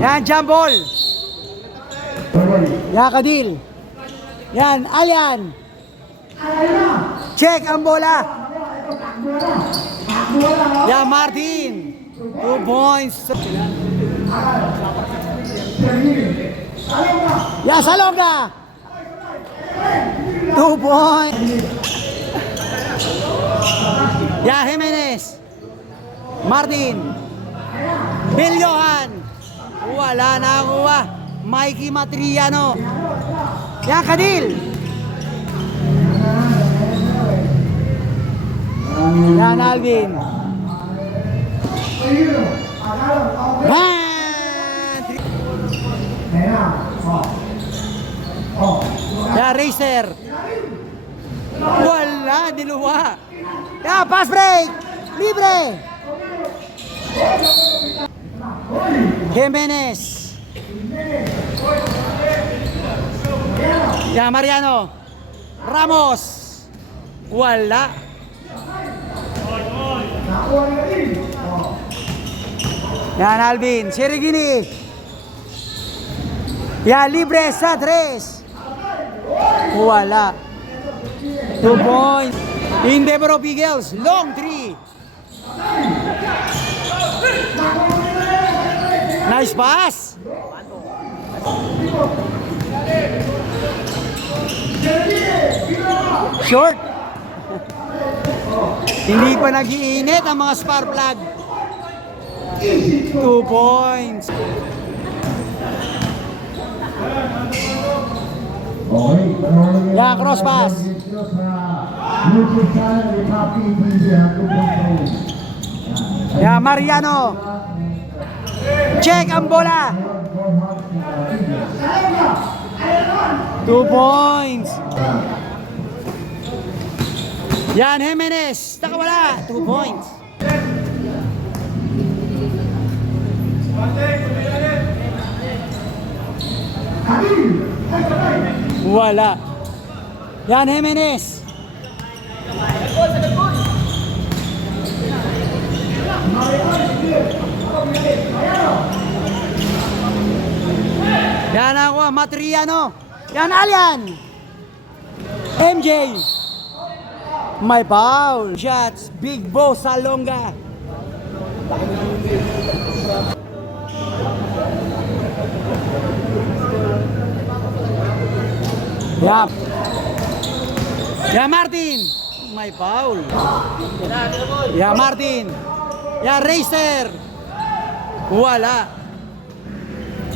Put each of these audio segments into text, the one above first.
Yan, jump ball. Yan, Kadil. Yan, Alyan. Check ang bola. Yan, Martin. 2 points. Yan, Salonga. 2 points. Yan, Jimenez. Martin. Bill Johan. Wala na kuha. Mikey Matriano. Yan, Kadil. Yan, Alvin. Yan, Racer. Wala, diluwa. Yan, pass break. Libre. Jimenez. Yan, Mariano. Ramos. Wala. Yan, Alvin. Sirigini. Yan, libre sa 3. Wala. 2 points. Indebro Bigels. Long 3. Nice pass. Short. Hindi pa nag-iinit ang mga spark plug. 2 points. Yeah, cross pass. Yeah, Mariano. Check ang bola. 2 points. Yan, Jimenez. Nakawala. 2 points. Wala. Yan, Jimenez. Yan ako, Matriano. Yan, Alyan. MJ. May foul. Shots. Big Bo Salonga. Yap. Ya, Martin. May foul. Ya, Martin. Ya, Racer. Wala.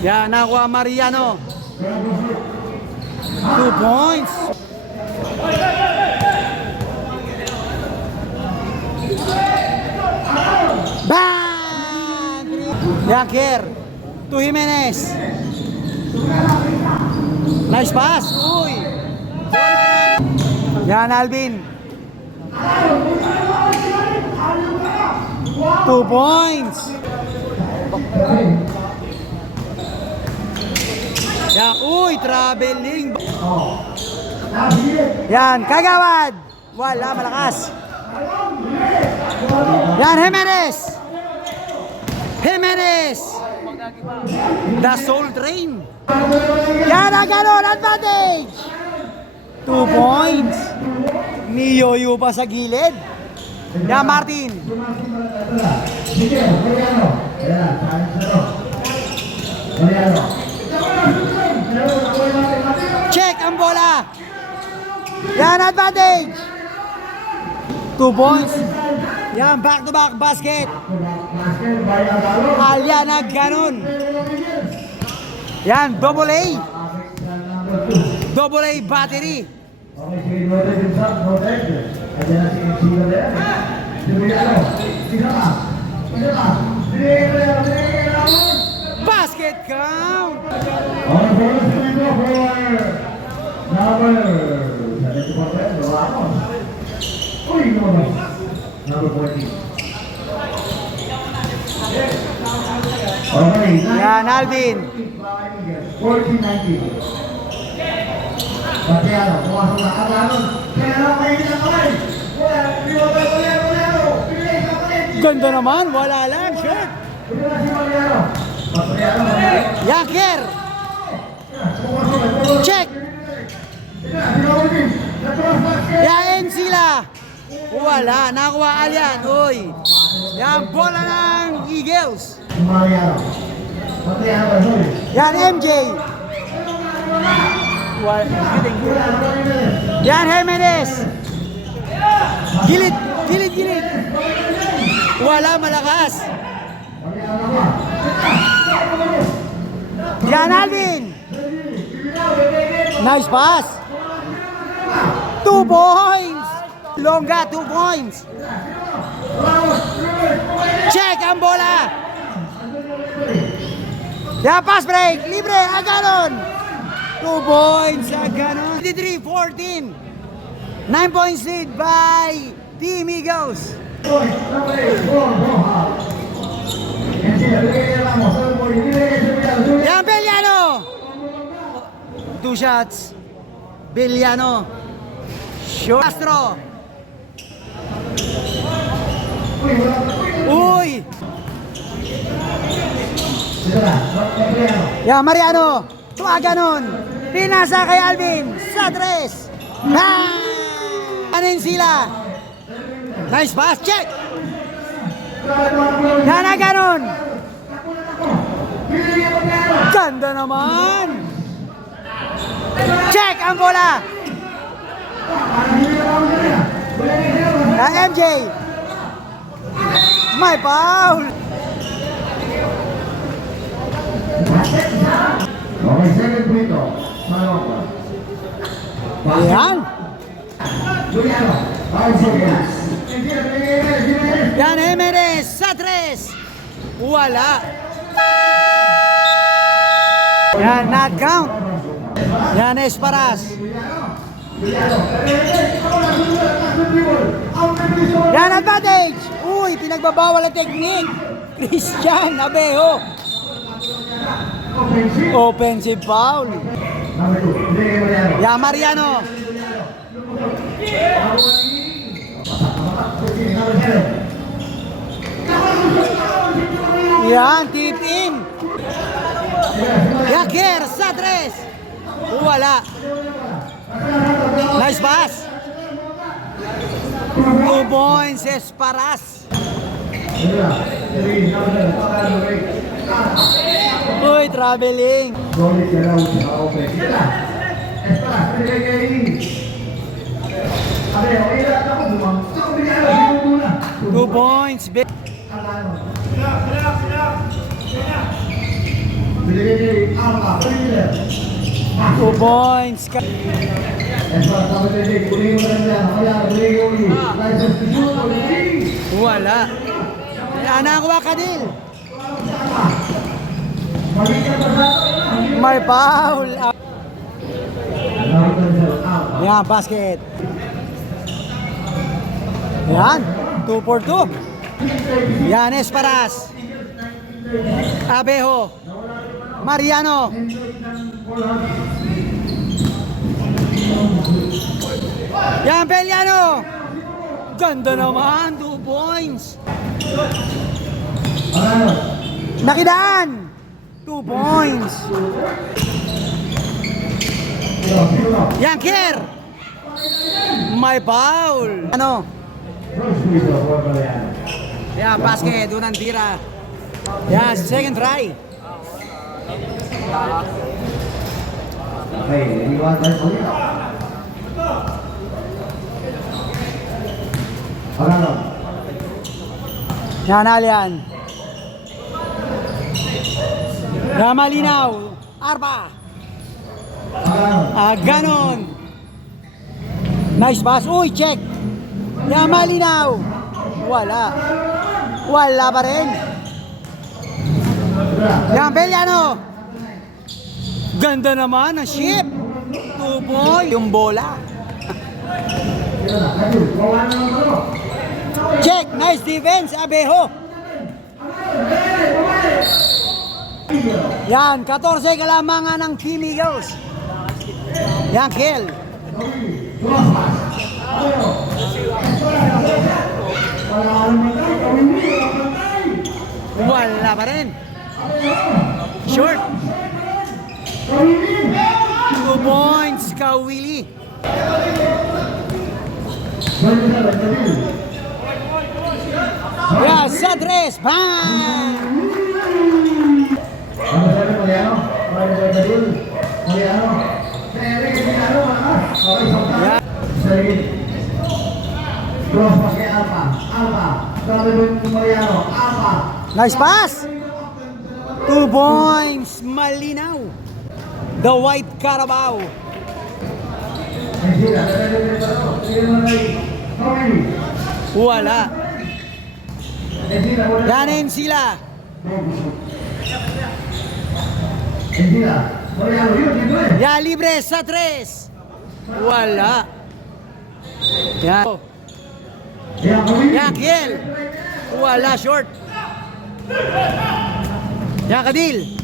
Ya, nakuha Mariano. 2 points. Bang! Ya, Kier. To Jimenez. Nice pass. Uy. Yan, Alvin. 2 points. Yan, uy, traveling. Yan, Kagawad. Wala, malakas. Yan, Jimenez. Jimenez. The Soul Train. Yan ang ganon, advantage. 2 points. Niyoyo pa sa gilid. Yan, Martin. Check ang bola. Yan, advantage. 2 points. Yan, back-to-back basket. Alyan na ganon. Yan, double A. Double A battery. Basket count. Yan, Alvin. 14-19. Patriano, pumasok na Cabanon. Pero may ginagawa. Ganda naman, wala lang, shot. Patriano. Yanker. Check. Yan sila. Wala, nakuha Alyan. Uy. Yan, bola ng Eagles. Yan, MJ. Yan, Jimenez. Gilid. Wala, malakas. Yan, Alvin. Nice pass. 2 points. Longga, 2 points. Check ang bola. Yan, pass break. Libre, Aganon. 2 points, Aganon. 23-14. 9 points lead by Team Eagles. Yan, Beliano. 2 shots. Beliano. Short. Castro. Uy. Yan, Mariano. Aganon. Pinasa kay Alvin. Sa 3. Anin sila. Nice pass. Check. Yan, Aganon. Ganda naman. Check ang bola. MJ. May foul. Okay, second free throw. Manoka. Yan. Juliano. 5 seconds. Yan, Jimenez sa 3. Wala. Yan, not count. Yan, Esparas. Yan, advantage. Uy, pinagbabawal ang technique. Christian Abejo. Offensive foul. Yan, Mariano. Yan, tip in. Yaker sa 3. Wala. Nice pass. 2 points, Esparas. Uy, traveling. 2 points. 2 points. Wala. Nakuha ka din. May foul. Yan, basket. Yan, 2 for 2. Yan, Esparas. Abejo. Mariano. Yan, Beliano. Ganda naman, 2 points. Nakidaan. 2 points. Yan, Kier. May foul. Ano? Yan, basket. Unang tira. Yan, second try. Okay, anyone that will know? Yan, Alyan. Yan, Malinaw. Arpa. Ganon. Nice pass. Uy, check. Yan, Malinaw. Wala. Wala pa rin. Yan, Beliano. Ganda naman ang ship. 2 points. Yung bola. Check. Nice defense, Abejo. Yan, 14 kalamangan ng Team Eagles. Yan, Kiel. Wala pa rin. Short. Willie. Yeah, sa tres. Bang! Ano sabi mo, Liano? Kadil? Liano? Liano, okay, Yeah. Sige. Cross pass kay Alpha. Alpha. Sabi mo yung Mariano. Alpha. Nice pass! 2 points, malinaw. The White Carabao. Ay, sila. Sige mo na okay. Wala. Ay, sila. Yanin sila. Ay, sila. Mariano, yun, dito eh. Ya, libre sa tres. Wala. Yan. Yan, kawin. Yan, Kiel. Wala, short. Yan, Kadil.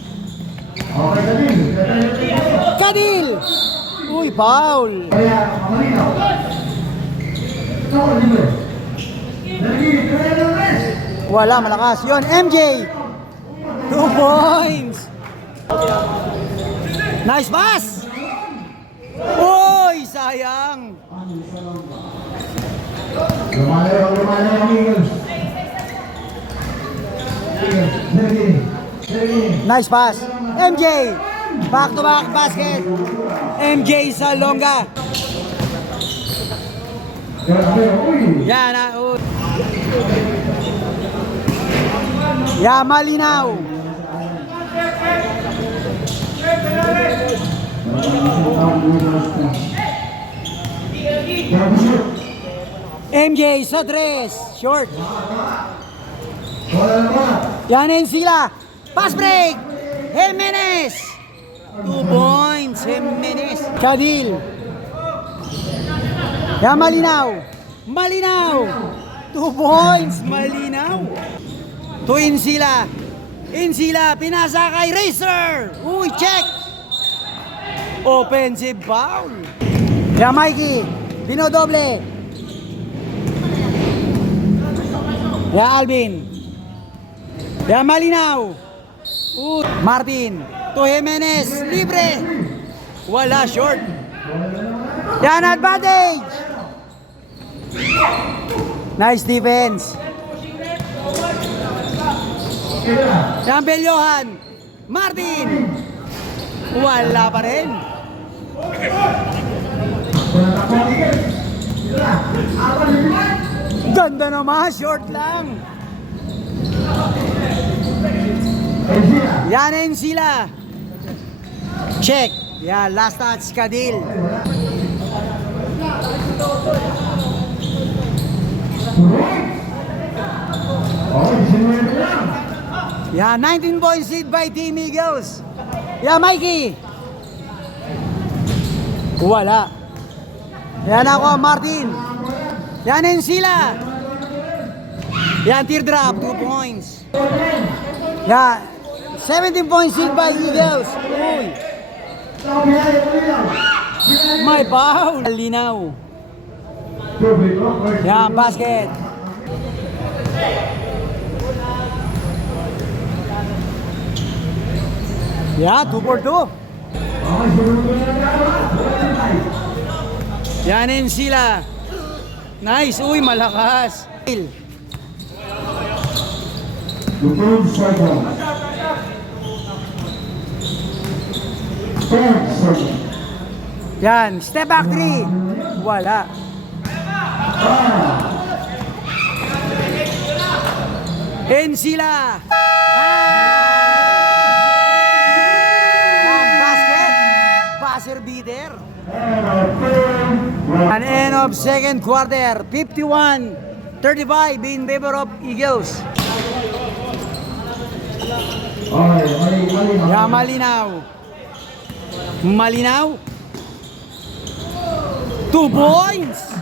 Okay, Kadil. Kadil! Uy, foul. Kaya, Malinaw. Ako, libre. Lagi, kaya lang res. Wala, malakas. Yon, MJ. 2 points. Nice pass. Uy, sayang. Lumalayo ang Eagles. Sige. Nice pass. MJ. Back to back basket. MJ sa longga. Yan na. Ya, malinaw. MJ sa tres. Short. Yanin sila. Pass break. Jimenez. 2 points. Jimenez. Kadil. Yan, malinaw. Malinaw. 2 points. Malinaw. Twin sila. Insila. Pinasa kay Racer. Uy, check. Offensive foul. Yan, Mikey. Binodoble. Yan, Alvin. Yan, malinaw. Martin. To Jimenez. Libre. Wala, short. Yan, advantage. Nice defense. Yan, Belyohan. Martin. Wala pa rin. Ganda naman, short lang. Yanin sila. Check. Yan, last touch, Kadil. Yan, 19 points lead by Team Eagles. Yan, Mikey. Wala. Yan ako, Martin. Yanin sila. Yan, teardrop, 2 points. Yan, 17 points lead by Eagles. Uy. May foul. Linaw. Yan, basket. Yan, 2 for 2. Yanin sila. Nice. Uy, malakas. Yan, step back 3. Wala. In sila. Basket. Buzzer beater. An end of second quarter. 51-35 in favor of Eagles. Ya, malinaw. Malinaw. 2 points.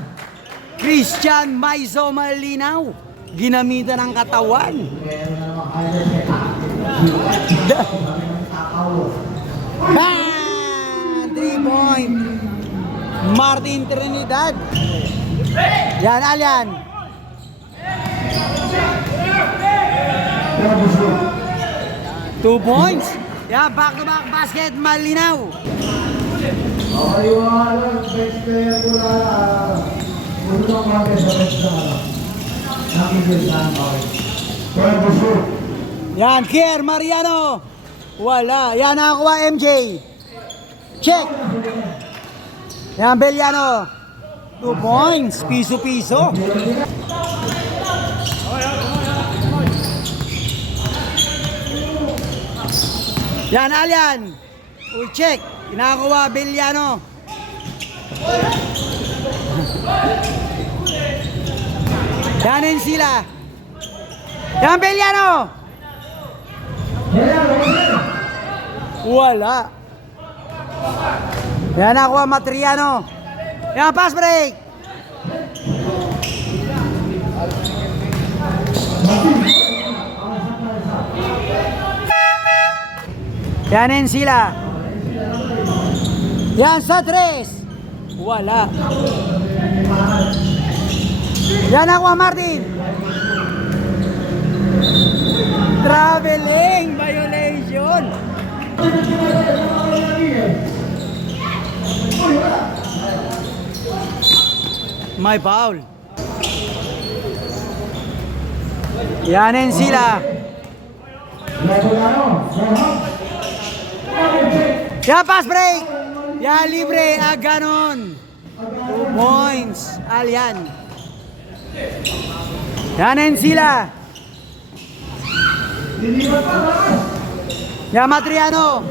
Christian Maizo Malinaw. Ginamitan ng katawan. 3 point. Martin Trinidad. Yan, Alian. Two points. Yeah, back-to-back basket, malinaw. Okay, bench player po na unang mga sa bench na nakikilsaan pa rin. Kaya po shoot. Yan, Kier Mariano. Wala. Yan, nakakuha MJ. Check. Yan, Beliano. 2 points. Piso-piso. Yan, Alian. Uy, check. Nakakuha Beliano. Yanin sila. Yan, Beliano. Wala. Yan, nakuha Matriano. Yan, pass break. Yanin sila. Yan, sa 3. Wala. Yan, nakuha Martin. Traveling violation. May foul. Yanin sila. Ya, pass break. Ya, libre. Ganon. 2 points. Alian. Yanin sila. Ya, Matriano.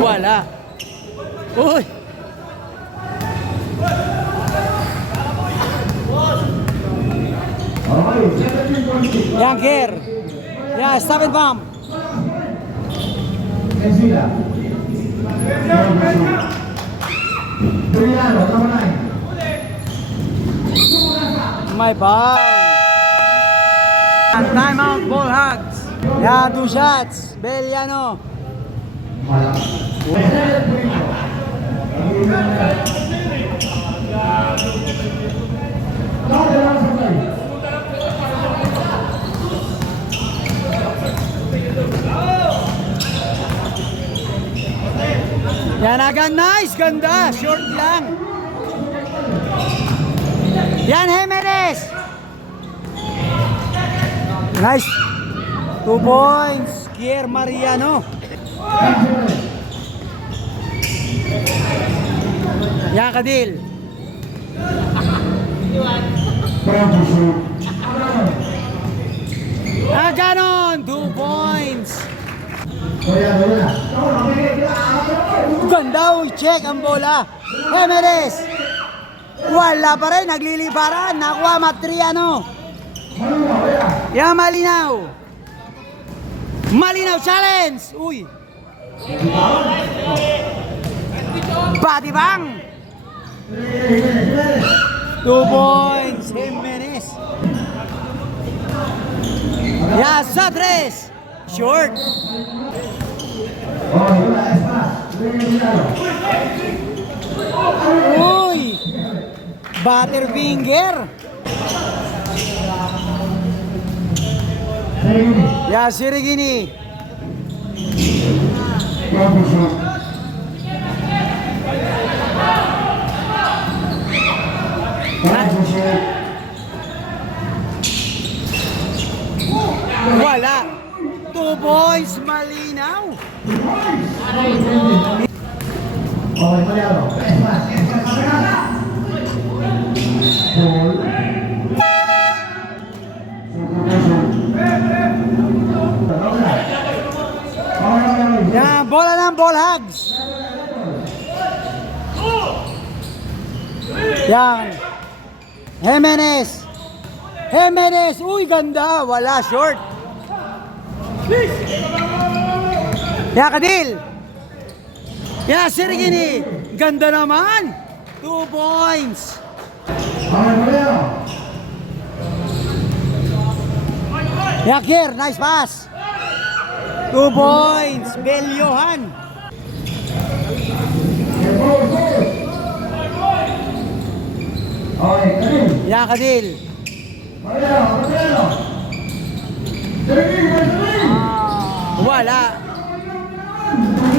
Wala. Uy. Yan, Kier. Ya, stop it, bomb. My ball. Time out, ball hugs. Yeah, 2 shots. Beliano. Yan agad, nice, ganda, short lang. Yan, Jimenez. Nice. 2 points, Kier Mariano. Yan, Kadil. Ganon, 2 points. Ganda, check ang bola. Jimenez. Wala pa rin, naglilibaran. Nakuha Matriano. Yan, Malinaw. Malinaw challenge. Uy. Body bang. 2 points, Jimenez. Yan, sa 3. Short. Uy! Butterfinger. Ya, Sirigini. Wala. 2 points, Malinaw. Okay, Mariano. Yan, bola ng ball hugs. Yan. Jimenez. Jimenez. Uy, ganda. Wala, short. Yan, Kadil. Yan, Sirigini. Ganda naman. 2 points. Okay, Mariano. Yan, Kier. Nice pass. 2 points. Belyohan. Okay, Kadil. Yan, Kadil. Mariano. Wala.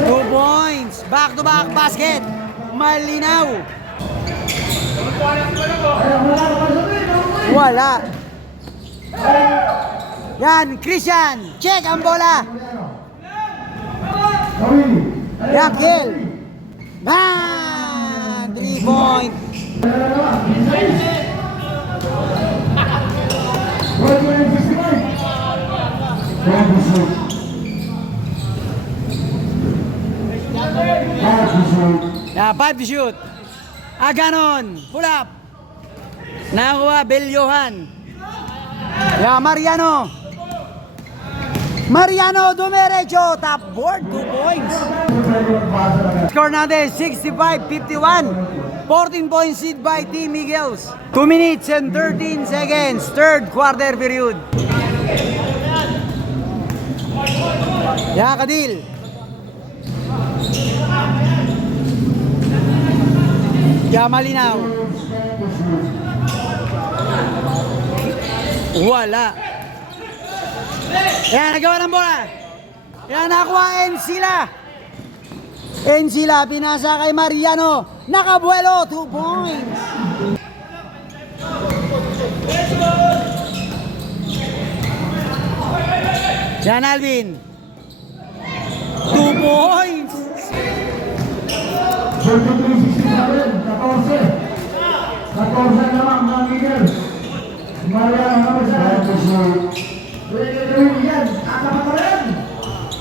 2 points. Back to back basket. Malinaw. Wala. Yan, Christian. Check ang bola. Yan, kill. Bang! 3 point. Yeah, 5 to shoot. Ganon. Pull up. Nakuha, Belyohan. Yeah, Mariano. Mariano dumiretso. Top board, 2 points. Score natin, 65-51. 14 points lead by Team Eagles. 2 minutes and 13 seconds. Third quarter period. Yeah, Kadil. Yeah, malinaw. Wala. Yan, nagawa ng bola. Yan, nakuha Encila. Encila, pinasa kay Mariano. Nakabuelo, 2 points. Yan, Alvin. 2 points. 14 naman mga Miguel.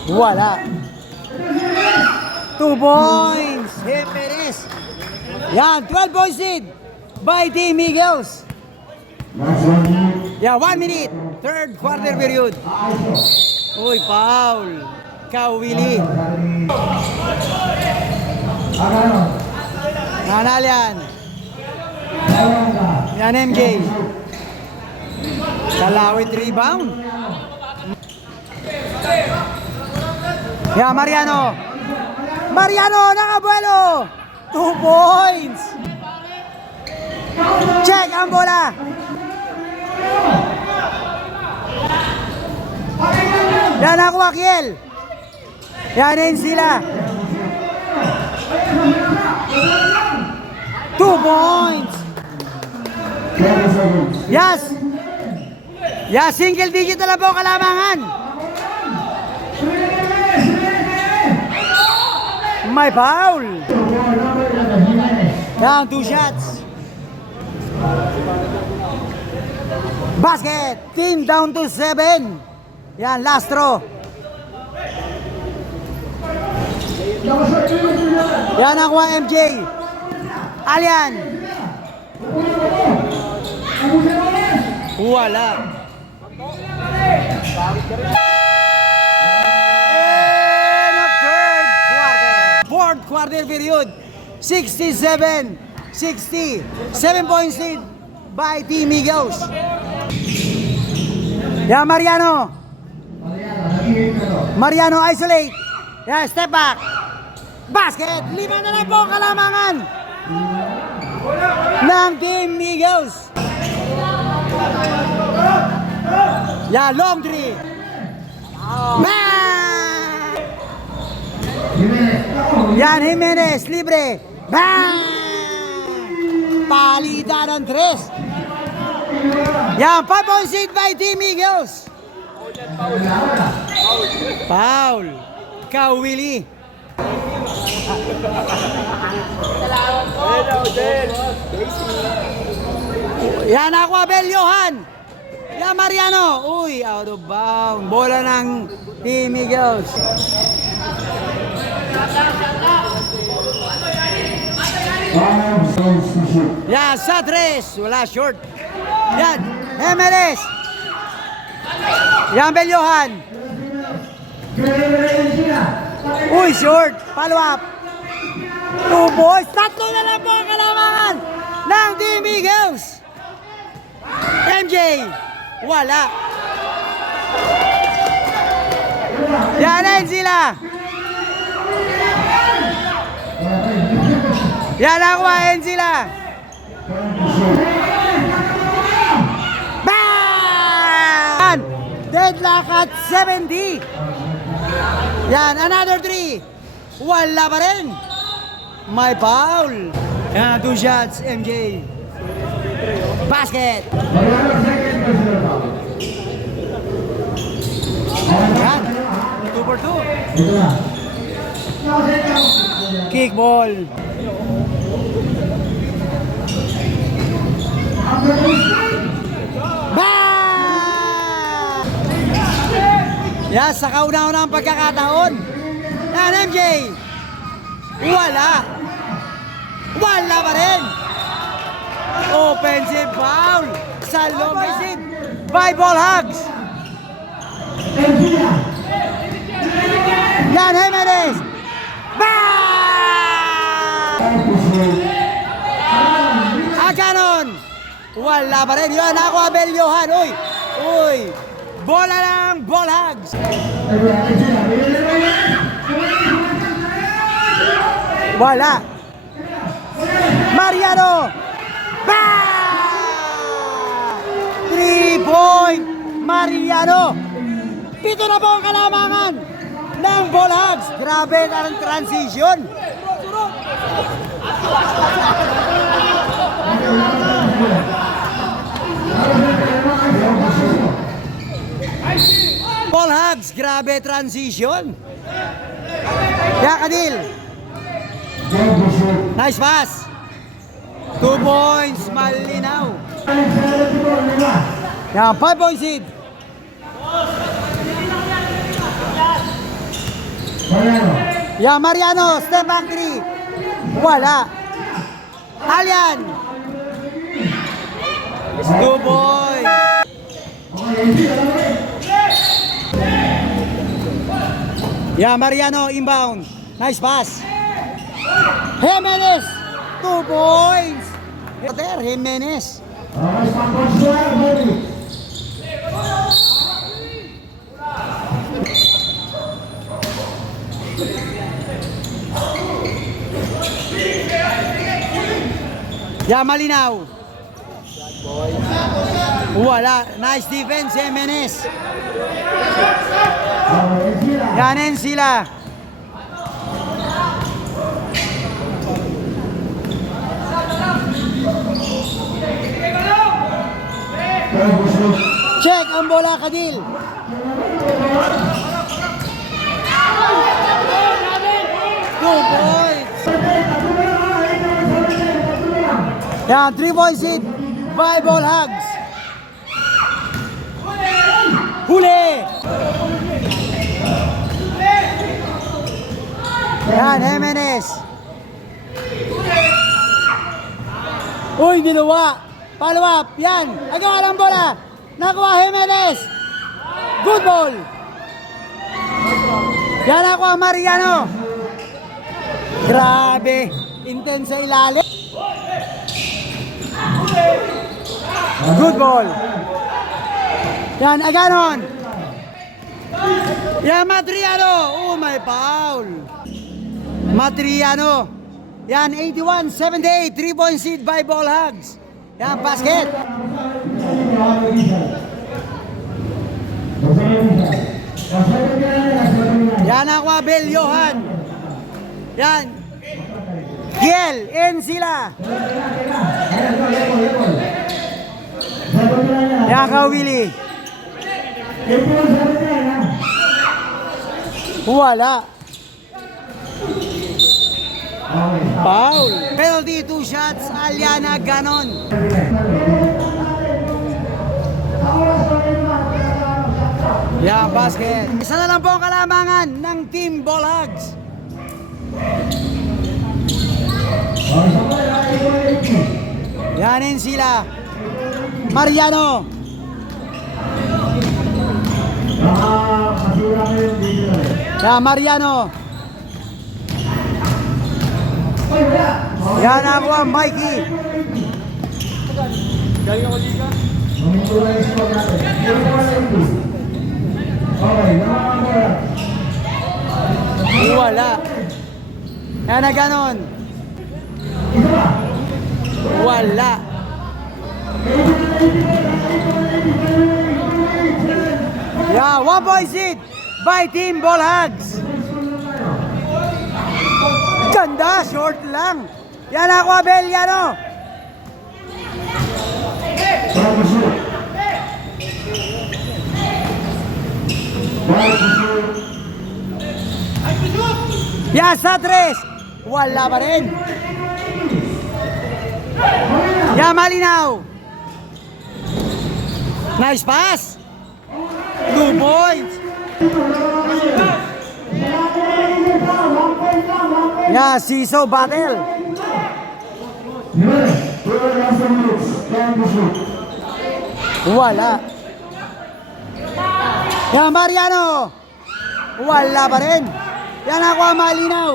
Wala. 2 points. Perez. Yan, 12 points lead by Team Eagles. Yeah, 1 minute. Third quarter period. Uy, foul. Kawili. Nanal yan. Yan, MJ. Kalawit rebound. Yeah, Mariano. Mariano, nakabuelo. 2 points. Check ang bola. Yan, nakuha Kiel. Yan din sila. 2 points. Yes. Yeah, single digit na lang po kalamangan. May foul. Yan, 2 shots. Basket. Team down to 7. Yan, last throw. Yan, nakuha MJ. Alian. Wala. End of third quarter. Fourth quarter period. 67-60. 7 points lead by Team Eagles. Yeah, Mariano. Mariano isolate. Yeah, step back. Basket. 5 na lang po kalamangan ng Team Eagles. Yeah, long three. Bang! Yan, Jimenez, libre. Bang! Palitan ng 3. Yan, 5 points lead by Team Eagles. Foul. Kawili. Yan, nakuha Belyohan. Yan, Mariano. Uy, out of bound. Bola ng Team Eagles. Yan, sa 3. Wala, short. Yan, MLS. Yan, Belyohan. Uy, short. Follow up. 2 boys. 3 na lang po ang kalamangan ng Team Eagles. MJ. Wala. Yan sila. Yan, nakuhain sila. Bang! Deadlock at 70. Yan, another 3. Wala pa rin. May foul. Yan, 2 shots, MJ. Basket. Yan, 2 for 2. Ito na. Kick ball. Bang! Yan, sa kauna-una ang pagkakataon. Yan, MJ. Wala. Wala pa rin. Offensive foul. Sa loob. Offensive. By ball hugs. Yan, Jimenez. Bang! Ganon. Wala pa rin. Yan, ako Abel Johan. Uy. Uy. Bola lang. Ball hugs. Wala. Mariano. Bang! 3-point. Mariano. 7 na po ang kalamangan ng ball hugs. Grabe ang transition. Ball hugs, grabe transition. Ya Kadil. Nice pass. 2 points, malinaw. Yan, 5-point seed. Yan, Mariano, step back 3. Wala. Alian. 2 points. Yeah, Mariano inbound. Nice pass. Jimenez. 2 points. There, Jimenez. Yeah, malinaw. Wala. Nice defense, Jimenez. Ganin sila. Check ang bola, Kadil. Two points. Yan, 3 points hit. 5 ball hugs. Huli! Yan, Jimenez. Uy, ginawa. Follow up. Yan. Agawa ng bola. Nakuha Jimenez. Good ball. Yan nakuha Mariano. Grabe. Intense sa ilalim. Good ball. Yan, aganon. Yan, Matriano. Oh, may foul. Matriano. Yan, 81-78. 3-point seed by ball hugs. Yan, basket. Yan ako, Abel Johan. Yan. Giel, Ensila. Yan ka, Willie. Wala. Foul. Penalty, 2 shots. Aliana Ganon. Yeah, basket. Isa na lang po ang kalamangan ng Team Ball Hugs. Yanin sila. Mariano. Yeah, Mariano. Yan ako ang Mikey. Galing ako liga. Wala. Yan na ganon. Wala. Yeah, 1 point seed. by Team Ball Hogs. Ganda, short lang. Yan ako, Abeliano. Yan sa tres. Wala pa rin. Yan, malinaw. Nice pass. 2 points. Yeah, Siso battle. Wala. Yan, Mariano. Wala pa rin. Yan ako ang malinaw.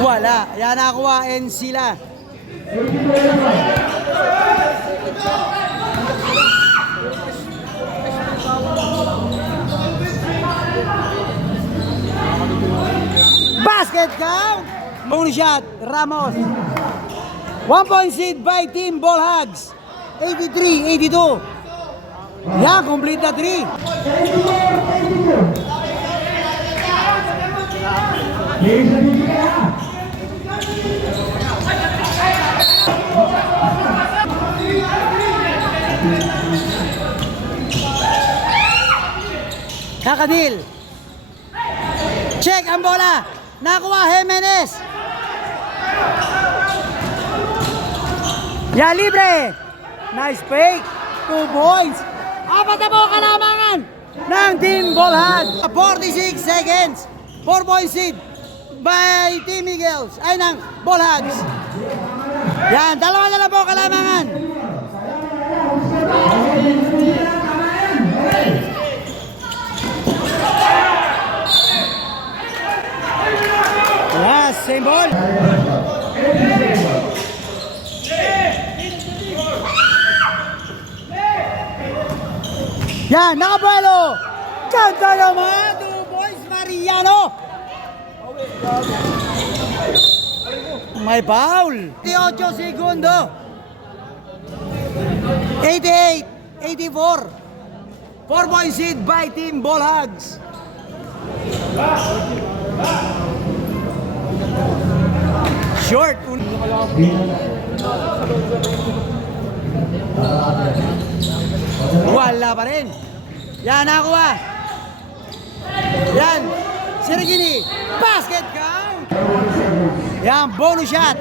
Wala. Yan nakuha and sila. Basket count. Bonus shot. Ramos. 1 point seed by Team Ball Hogs. 83-82. Yan, complete na 3. Kakadil. Check ang bola. Nakuha Jimenez. Ya, libre. Nice fake. 2 points. Apat na po kalamangan ng Team Ball Hogs. 46 seconds. 4 points seed by Team Eagles. Ay, ng Ball Hogs. Yan, dalawa na lang po kalamangan. Yes, same ball. Yan, nakabuelo. Ganda naman. 2 points, Mariano. May foul. 28 segundo. 88-84. 4 point seed by Team Ball Hogs. Short. Wala pa rin. Yan, nakuha. Yan. Sirigini. Basket count. Yan, bonus shot.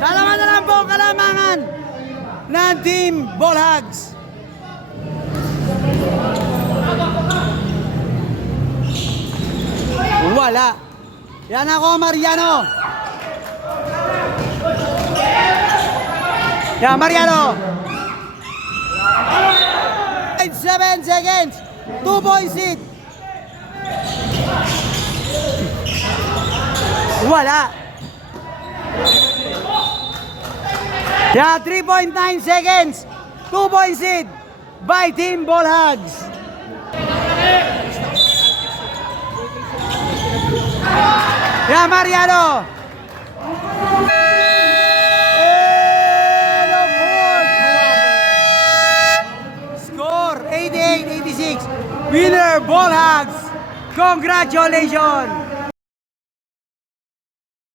Dalawa na lang po kalamangan ng Team Ball Hogs. Wala. Yan ako, Mariano. Yan, Mariano. 7 seconds. 2 points it. Wala. Yeah, 3.9 seconds. 2 points it by Team Ball Hogs. Yeah, Mariano. Score 88-86. Winner Ball Hogs. Congratulations.